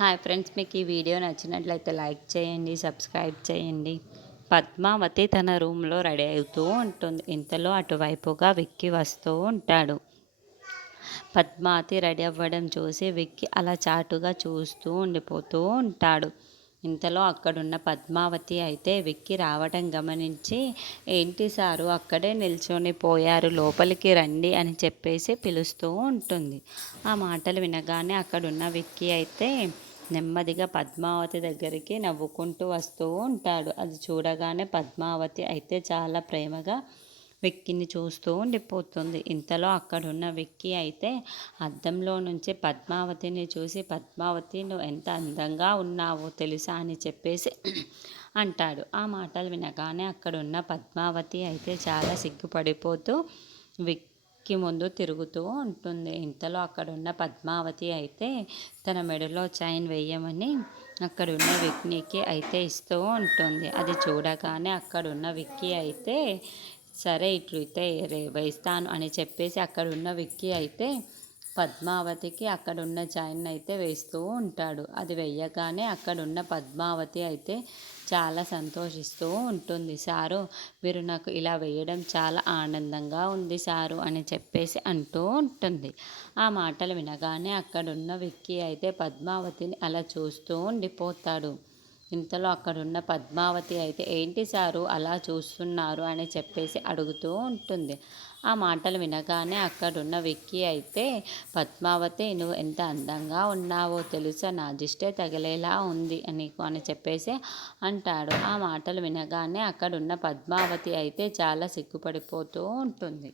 Hi friends, మీకు ఈ video నచ్చినట్లయితే లైక్ చేయండి, సబ్స్క్రైబ్ చేయండి. పద్మావతి తన రూమ్లో రెడీ అవుతూ ఉంటుంది. ఇంతలో అటువైపుగా విక్కీ వస్తూ ఉంటాడు. పద్మావతి రెడీ అవ్వడం చూసి విక్కీ అలా చాటుగా చూస్తూ ఉండిపోతూ ఉంటాడు. ఇంతలో అక్కడున్న పద్మావతి అయితే విక్కీ రావడం గమనించి, ఏంటి సారు అక్కడే నిల్చొని పోయారు, లోపలికి రండి అని చెప్పేసి పిలుస్తూ ఉంటుంది. ఆ మాటలు వినగానే అక్కడున్న విక్కీ అయితే నెమ్మదిగా పద్మావతి దగ్గరికి నవ్వుకుంటూ వస్తూ ఉంటాడు. అది చూడగానే పద్మావతి అయితే చాలా ప్రేమగా విక్కీని చూస్తూ ఉండిపోతుంది. ఇంతలో అక్కడున్న విక్కీ అయితే అద్దంలో నుంచి పద్మావతిని చూసి, పద్మావతి నువ్వు ఎంత అందంగా ఉన్నావో తెలుసా అని చెప్పేసి అంటాడు. ఆ మాటలు వినగానే అక్కడున్న పద్మావతి అయితే చాలా సిగ్గుపడిపోతూ విక్కీ ముందు తిరుగుతూ ఉంటుంది. ఇంతలో అక్కడున్న పద్మావతి అయితే తన మెడలో చైన్ వేయమని అక్కడున్న విక్కీకి అయితే ఇస్తూ ఉంటుంది. అది చూడగానే అక్కడున్న విక్కీ అయితే సరే ఇట్లయితే వేస్తాను అని చెప్పేసి అక్కడున్న విక్కీ అయితే పద్మావతికి అక్కడున్న చైన్ అయితే వేస్తూ ఉంటాడు. అది వేయగానే అక్కడున్న పద్మావతి అయితే చాలా సంతోషిస్తూ ఉంటుంది. సారు, మీరు నాకు ఇలా వేయడం చాలా ఆనందంగా ఉంది సారు అని చెప్పేసి అంటూ ఉంటుంది. ఆ మాటలు వినగానే అక్కడున్న విక్కీ అయితే పద్మావతిని అలా చూస్తూ ఉండిపోతాడు. ఇంతలో అక్కడున్న పద్మావతి అయితే ఏంటి సారు అలా చూస్తున్నారు అని చెప్పేసి అడుగుతూ ఉంటుంది. ఆ మాటలు వినగానే అక్కడున్న విక్కీ అయితే పద్మావతి నువ్వు ఎంత అందంగా ఉన్నావో తెలుసా, నా దిష్టే తగిలేలా ఉంది నీకు అని చెప్పేసి అంటాడు. ఆ మాటలు వినగానే అక్కడున్న పద్మావతి అయితే చాలా సిగ్గుపడిపోతూ ఉంటుంది.